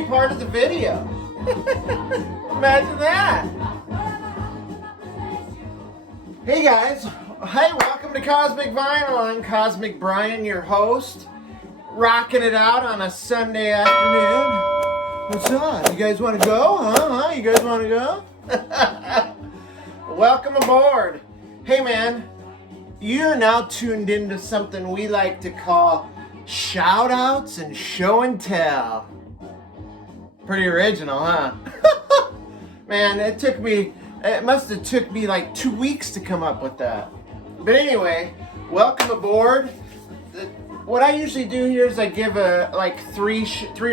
be part of the video. Imagine that. Hey guys, hey, welcome to Cosmic Vinyl. I'm Cosmic Brian, your host, rocking it out on a Sunday afternoon. What's up? You guys want to go? Huh? You guys want to go? Welcome aboard. Hey man, you're now tuned into something we like to call shout outs and show and tell. Pretty original, huh? Man, it must have took me like 2 weeks to come up with that. But anyway, welcome aboard. What I usually do here is I give three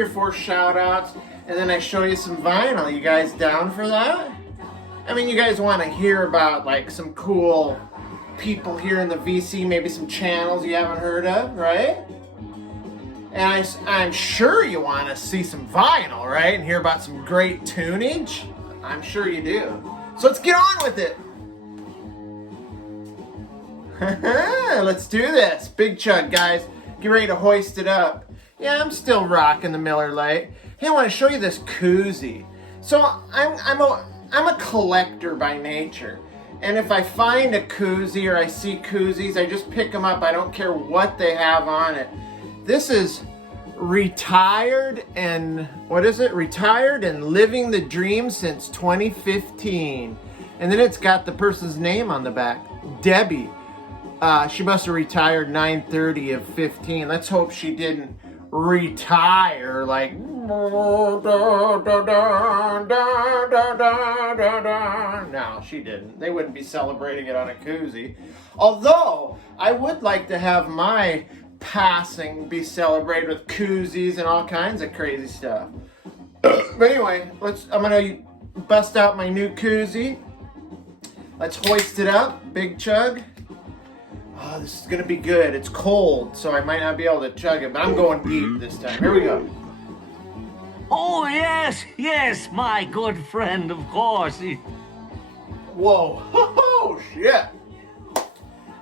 or four shout outs, and then I show you some vinyl. You guys down for that? I mean, you guys want to hear about like some cool people here in the VC, maybe some channels you haven't heard of, right? And I'm sure you want to see some vinyl, right? And hear about some great tunage. I'm sure you do. So let's get on with it. Let's do this. Big chug, guys. Get ready to hoist it up. Yeah, I'm still rocking the Miller Lite. Hey, I want to show you this koozie. So I'm a collector by nature. And if I find a koozie or I see koozies, I just pick them up. I don't care what they have on it. This is retired and living the dream since 2015. And then it's got the person's name on the back, Debbie. She must have retired 9/30 of 15. Let's hope she didn't retire like no, she didn't. They wouldn't be celebrating it on a koozie. Although I would like to have my passing be celebrated with koozies and all kinds of crazy stuff. But anyway, I'm gonna bust out my new koozie. Let's hoist it up. Big chug. Oh, this is gonna be good. It's cold, so I might not be able to chug it, but I'm going deep this time. Here we go. Oh, yes, my good friend, of course. Whoa, oh shit.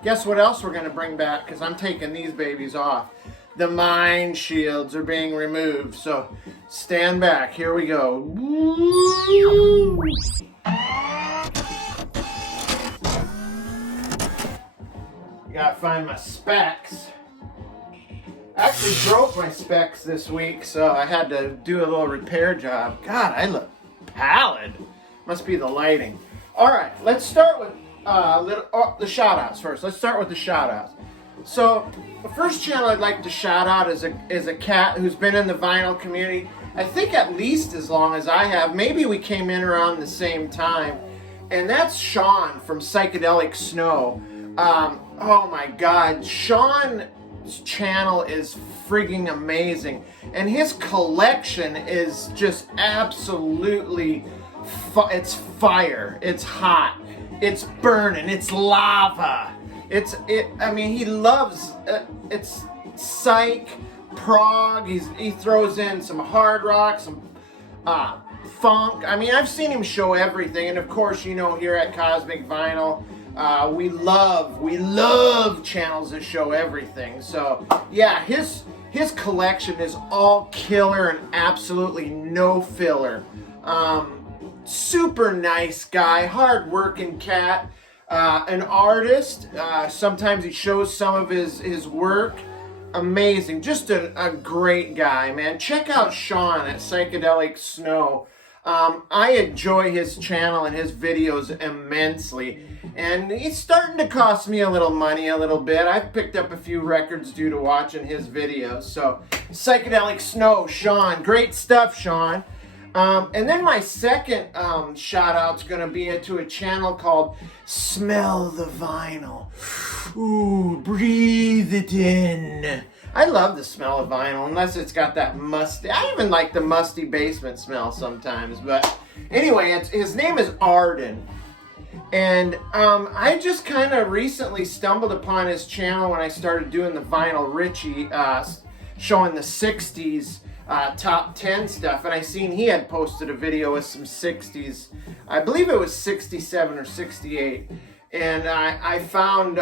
Guess what else we're gonna bring back, because I'm taking these babies off. The mine shields are being removed, so stand back. Here we go. Woo! Gotta find my specs. I actually broke my specs this week, so I had to do a little repair job. God, I look pallid. Must be the lighting. All right, let's start with the shout outs first. Let's start with the shout outs. So the first channel I'd like to shout out is a cat who's been in the vinyl community, I think at least as long as I have. Maybe we came in around the same time. And that's Sean from Psychedelic Snow. Oh my God, Sean's channel is frigging amazing. And his collection is just absolutely, it's fire, it's hot, it's burning, it's lava. I mean, he loves, it's psych, prog, he throws in some hard rock, some funk. I mean, I've seen him show everything. And of course, you know, here at Cosmic Vinyl, we love channels that show everything. So yeah, his collection is all killer and absolutely no filler. Super nice guy, hard working cat, an artist. Sometimes he shows some of his work. Amazing, just a great guy, man. Check out Sean at Psychedelic Snow. I enjoy his channel and his videos immensely, and he's starting to cost me a little money a little bit. I've picked up a few records due to watching his videos. So Psychedelic Snow, Sean, great stuff, Sean. And then my second shout out's gonna be into a channel called Smell the Vinyl. Ooh, breathe it in. I love the smell of vinyl, unless it's got that musty. I even like the musty basement smell sometimes. But anyway, his name is Arden. And I just kind of recently stumbled upon his channel when I started doing the Vinyl Richie, showing the 60s top 10 stuff. And I seen he had posted a video with some 60s. I believe it was 67 or 68. And I found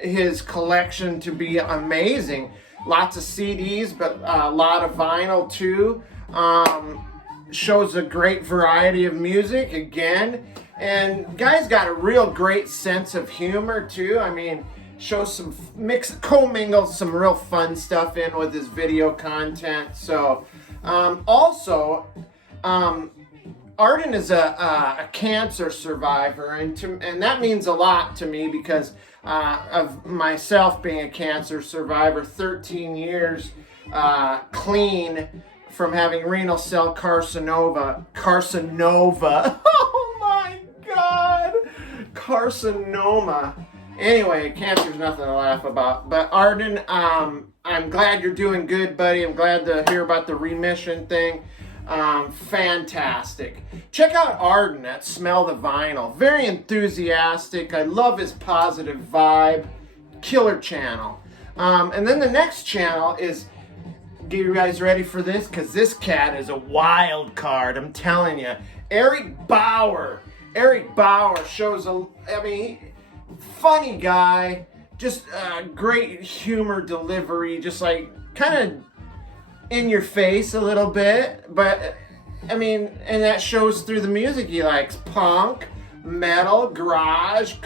his collection to be amazing. Lots of CDs, but a lot of vinyl too. Shows a great variety of music again. And guy's got a real great sense of humor too. I mean, shows some co-mingles some real fun stuff in with his video content. So also Arden is a cancer survivor, and that means a lot to me because of myself being a cancer survivor. 13 years clean from having renal cell carcinoma. Oh my God, carcinoma. Anyway, cancer's nothing to laugh about. But Arden, I'm glad you're doing good, buddy. I'm glad to hear about the remission thing. Fantastic. Check out Arden at Smell the Vinyl. Very enthusiastic. I love his positive vibe. Killer channel. And then the next channel is, get you guys ready for this? Because this cat is a wild card, I'm telling you. Eric Bauer. Eric Bauer shows funny guy, just great humor delivery, just like kind of in your face a little bit, but and that shows through the music he likes: punk, metal, garage,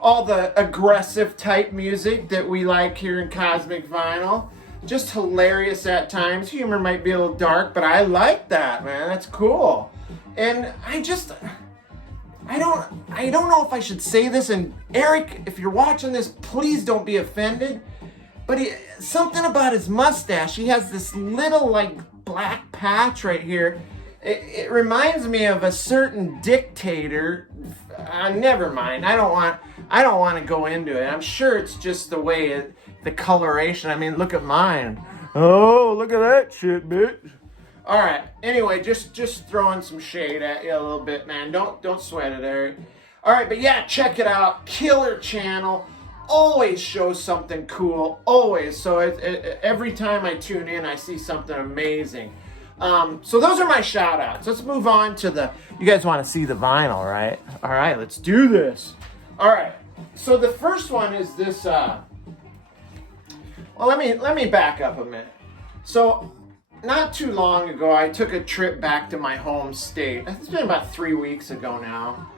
all the aggressive type music that we like here in Cosmic Vinyl. Just hilarious at times. Humor might be a little dark, but I like that, man. That's cool. And I don't know if I should say this, and Eric, if you're watching this, please don't be offended, but something about his mustache, he has this little like black patch right here. It reminds me of a certain dictator. Never mind. I don't want to go into it. I'm sure it's just the way the coloration. Look at mine. Oh, look at that shit, bitch. All right. Anyway, just throwing some shade at you a little bit, man. Don't sweat it, Eric. All right, but yeah, check it out. Killer channel. Always shows something cool. Always. So every time I tune in, I see something amazing. So those are my shout outs. Let's move on to you guys want to see the vinyl, right? All right, let's do this. All right. So the first one is this. Well, let me back up a minute. So not too long ago, I took a trip back to my home state. It's been about 3 weeks ago now,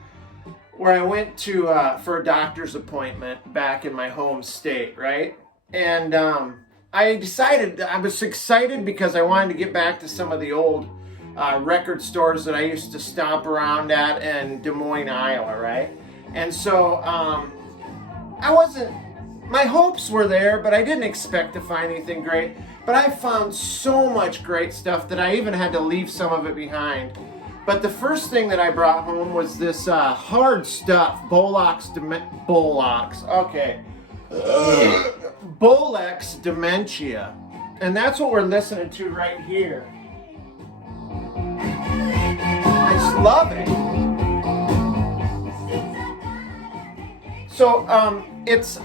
where I went to for a doctor's appointment back in my home state, right? And I was excited because I wanted to get back to some of the old record stores that I used to stomp around at in Des Moines, Iowa, right? And so my hopes were there, but I didn't expect to find anything great. But I found so much great stuff that I even had to leave some of it behind. But the first thing that I brought home was this hard stuff, bollocks, okay. Bollocks Dementia. And that's what we're listening to right here. I just love it. So, it's,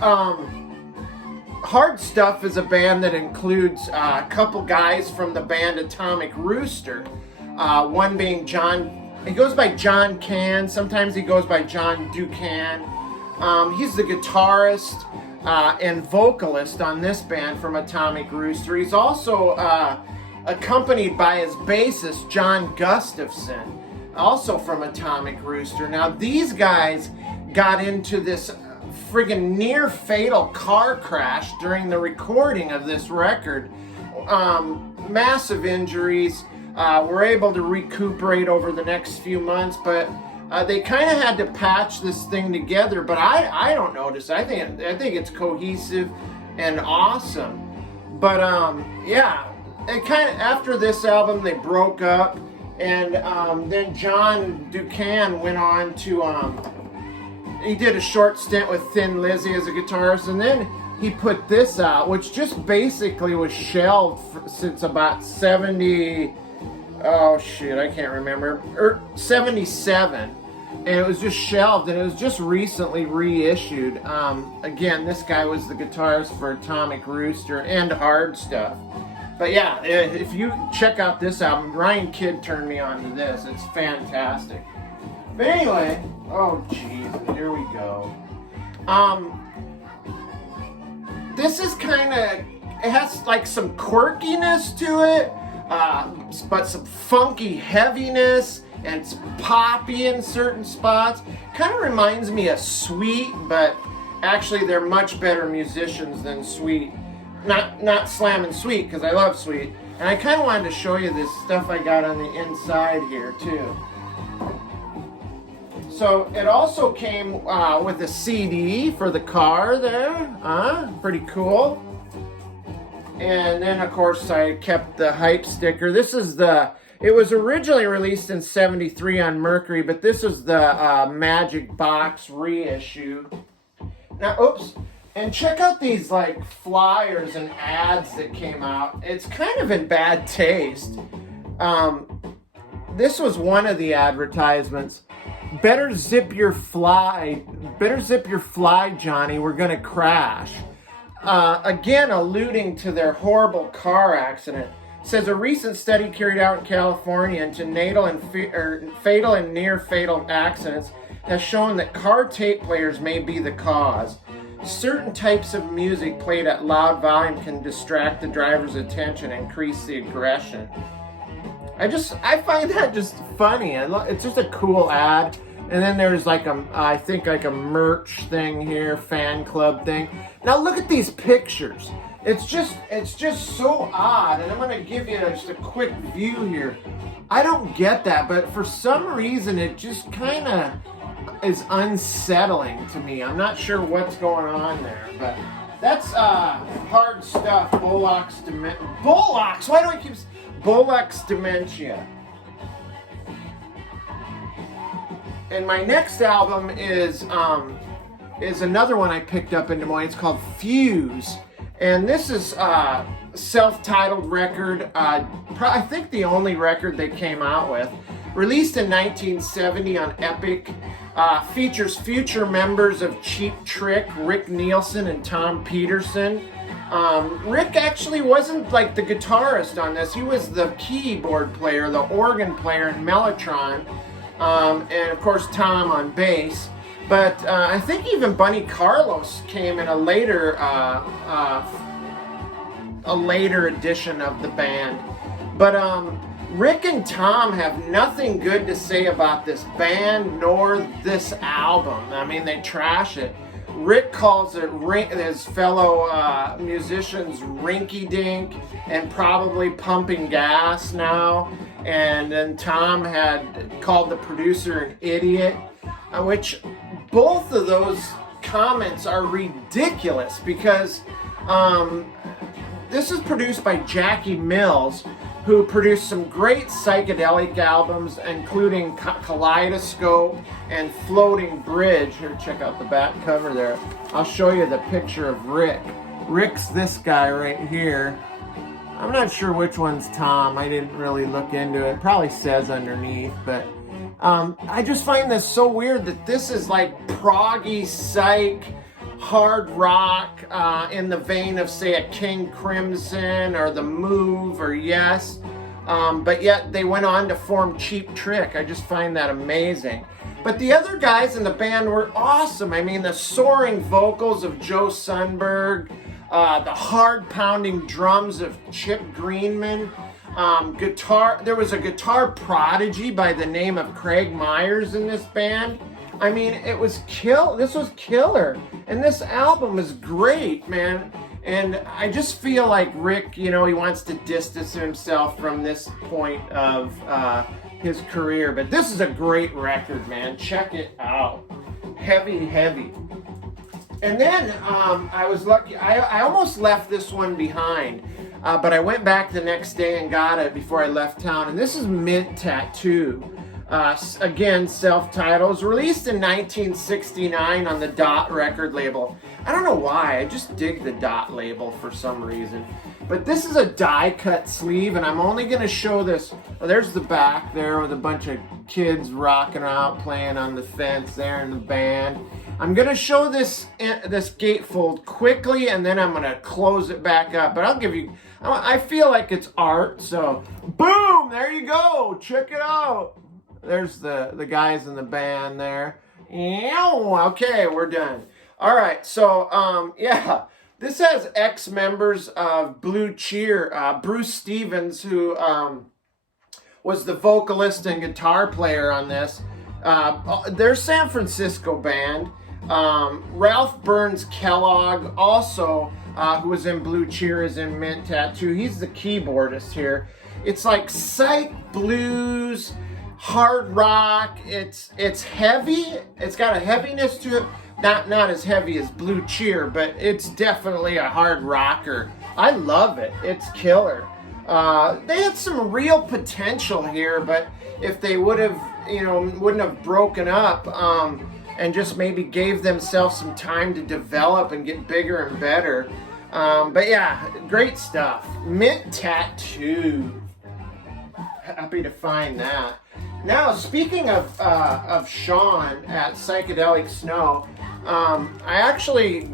Hard Stuff is a band that includes a couple guys from the band Atomic Rooster. One being John, he goes by John Can, sometimes he goes by John Ducan. He's the guitarist and vocalist on this band from Atomic Rooster. He's also accompanied by his bassist, John Gustafson, also from Atomic Rooster. Now, these guys got into this friggin' near fatal car crash during the recording of this record. Massive injuries. Were able to recuperate over the next few months, but they kind of had to patch this thing together. But I don't notice. I think it's cohesive and awesome. But yeah, it kind of, after this album they broke up, and then John Ducan went on to he did a short stint with Thin Lizzy as a guitarist, and then he put this out, which just basically was shelved since about 70. Oh shit, I can't remember. 77, and it was just shelved, and it was just recently reissued. Again, this guy was the guitarist for Atomic Rooster and Hard Stuff. But yeah, if you check out this album, Ryan Kidd turned me on to this. It's fantastic. But anyway, oh geez, here we go. This is kind of, it has like some quirkiness to it. but some funky heaviness and some poppy in certain spots. Kind of reminds me of Sweet, but actually they're much better musicians than Sweet. Not slamming Sweet, because I love Sweet. And I kind of wanted to show you this stuff I got on the inside here too. So it also came with a CD for the car there. Pretty cool. And then of course I kept the hype sticker. This is it was originally released in '73 on Mercury, but this is the Magic Box reissue. Now, oops. And check out these like flyers and ads that came out. It's kind of in bad taste. This was one of the advertisements. Better zip your fly, Johnny, we're gonna crash. Again, alluding to their horrible car accident. It says a recent study carried out in California into fatal and near fatal accidents has shown that car tape players may be the cause. Certain types of music played at loud volume can distract the driver's attention and increase the aggression. I find that just funny. It's just a cool ad. And then there's like I think like a merch thing here, fan club thing. Now look at these pictures. It's just so odd. And I'm gonna give you just a quick view here. I don't get that, but for some reason it just kind of is unsettling to me. I'm not sure what's going on there, but that's hard stuff. Bullocks. Why do I keep Bullocks Dementia? And my next album is another one I picked up in Des Moines. It's called Fuse, and this is self-titled record. I think the only record they came out with. Released in 1970 on Epic. Features future members of Cheap Trick, Rick Nielsen and Tom Peterson. Rick actually wasn't like the guitarist on this. He was the keyboard player, the organ player in Mellotron. And of course Tom on bass. But I think even Bunny Carlos came in a later edition of the band. But Rick and Tom have nothing good to say about this band nor this album. I mean, they trash it. Rick calls it his fellow musicians rinky-dink and probably pumping gas now. And then Tom had called the producer an idiot, which both of those comments are ridiculous because this is produced by Jackie Mills, who produced some great psychedelic albums, including Kaleidoscope and Floating Bridge. Here, check out the back cover there. I'll show you the picture of Rick. Rick's this guy right here. I'm not sure which one's Tom. I didn't really look into it. It probably says underneath, but I just find this so weird that this is like proggy psych, hard rock in the vein of, say, a King Crimson or The Move or Yes, but yet they went on to form Cheap Trick. I just find that amazing. But the other guys in the band were awesome. I mean, the soaring vocals of Joe Sundberg, the hard-pounding drums of Chip Greenman, there was a guitar prodigy by the name of Craig Myers in this band. I mean, this was killer. And this album is great, man. And I just feel like Rick, he wants to distance himself from this point of his career. But this is a great record, man. Check it out. Heavy. And then I was lucky. I almost left this one behind. But I went back the next day and got it before I left town. And this is Mint Tattoo. Again, self-titled. It was released in 1969 on the Dot record label. I don't know why, I just dig the Dot label for some reason. But this is a die-cut sleeve, and I'm only going to show this. Oh, there's the back there with a bunch of kids rocking out, playing on the fence there in the band. I'm going to show this gatefold quickly, and then I'm going to close it back up. But I feel like it's art, so boom, there you go. Check it out. There's the guys in the band there. Okay, we're done. All right, so yeah, This has ex-members of Blue Cheer, Bruce Stevens, who was the vocalist and guitar player on this. They're a San Francisco band. Ralph Burns Kellogg, also, who was in Blue Cheer, is in Mint Tattoo. He's the keyboardist here. It's like psych blues, hard rock. It's heavy. It's got a heaviness to it. Not as heavy as Blue Cheer, but it's definitely a hard rocker. I love it. It's killer. They had some real potential here, but if they would have, wouldn't have broken up and just maybe gave themselves some time to develop and get bigger and better. But yeah, great stuff. Mint Tattoo. Happy to find that. Now, speaking of Sean at Psychedelic Snow, I actually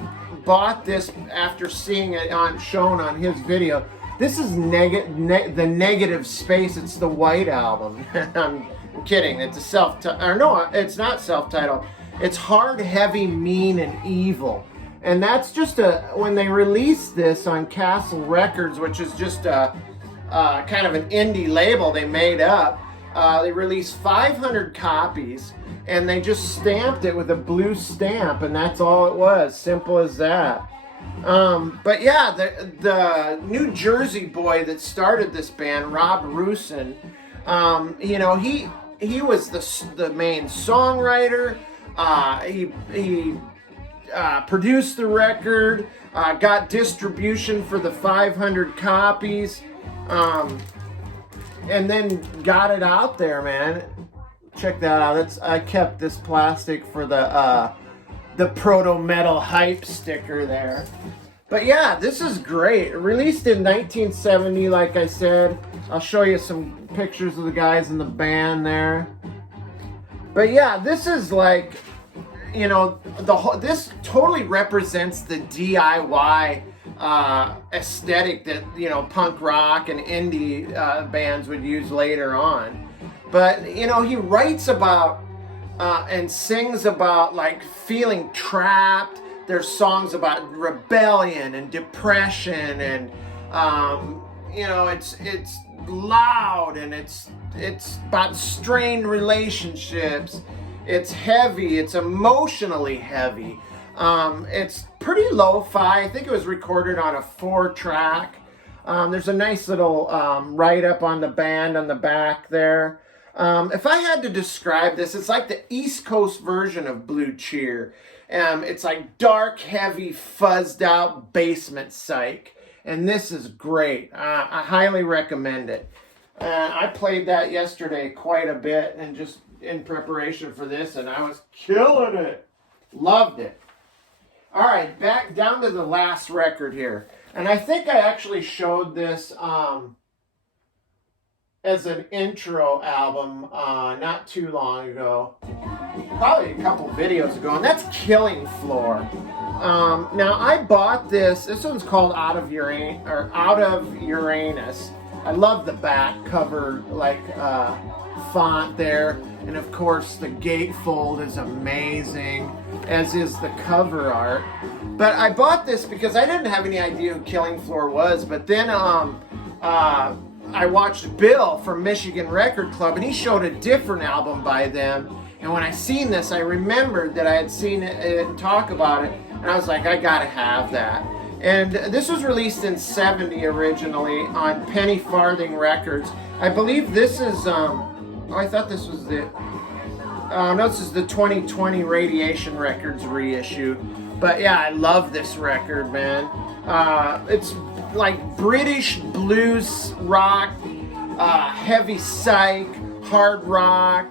bought this after seeing it shown on his video. This is the Negative Space. It's the White Album. I'm kidding. It's it's not self-titled. It's Hard, Heavy, Mean, and Evil. And that's just when they released this on Castle Records, which is just a kind of an indie label they made up. They released 500 copies, and they just stamped it with a blue stamp, and that's all it was. Simple as that. But yeah, the New Jersey boy that started this band, Rob Rusin, he was the main songwriter. He produced the record, got distribution for the 500 copies. And then got it out there, man. Check that out. I kept this plastic for the Proto Metal Hype sticker there. But yeah, this is great. Released in 1970, like I said. I'll show you some pictures of the guys in the band there. But yeah, this is like, this totally represents the DIY aesthetic that punk rock and indie bands would use later on. But he writes about and sings about like feeling trapped. There's songs about rebellion and depression, and it's loud, and it's about strained relationships. It's heavy. It's emotionally heavy. It's pretty lo-fi. I think it was recorded on a 4-track. There's a nice little write-up on the band on the back there. If I had to describe this, it's like the East Coast version of Blue Cheer. It's like dark, heavy, fuzzed out basement psych. And this is great. I highly recommend it. I played that yesterday quite a bit, and just in preparation for this, and I was killing it. Loved it. All right, back down to the last record here. And I think I actually showed this as an intro album not too long ago. Probably a couple videos ago, and that's Killing Floor. Now, I bought this. This one's called Out of Uranus. I love the back cover, font there. And of course, the gatefold is amazing, as is the cover art. But I bought this because I didn't have any idea who Killing Floor was. But then I watched Bill from Michigan Record Club, and he showed a different album by them. And when I seen this, I remembered that I had seen it and talk about it. And I was like, I gotta have that. And this was released in '70 originally on Penny Farthing Records. I believe this is, I thought this was the, no, this is the 2020 Radiation Records reissue. But yeah, I love this record, man. It's like British blues rock, heavy psych, hard rock,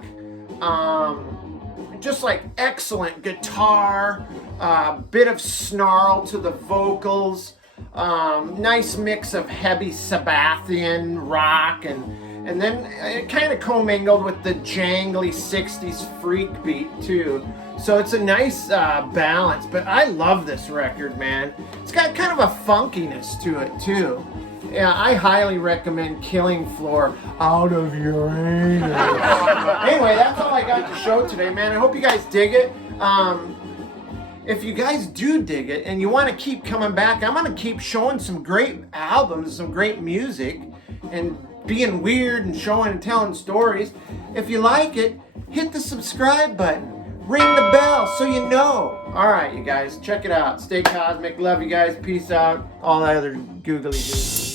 just like excellent guitar, bit of snarl to the vocals, nice mix of heavy Sabbathian rock, and then it kind of commingled with the jangly 60s freak beat too. So it's a nice balance, but I love this record, man. It's got kind of a funkiness to it too. Yeah, I highly recommend Killing Floor, Out of Uranus. Anyway, that's all I got to show today, man. I hope you guys dig it. if you guys do dig it and you want to keep coming back, I'm going to keep showing some great albums, some great music, and being weird and showing and telling stories. If you like it, hit the subscribe button. Ring the bell so you know. All right, you guys, check it out. Stay cosmic. Love you guys. Peace out. All that other googly goo.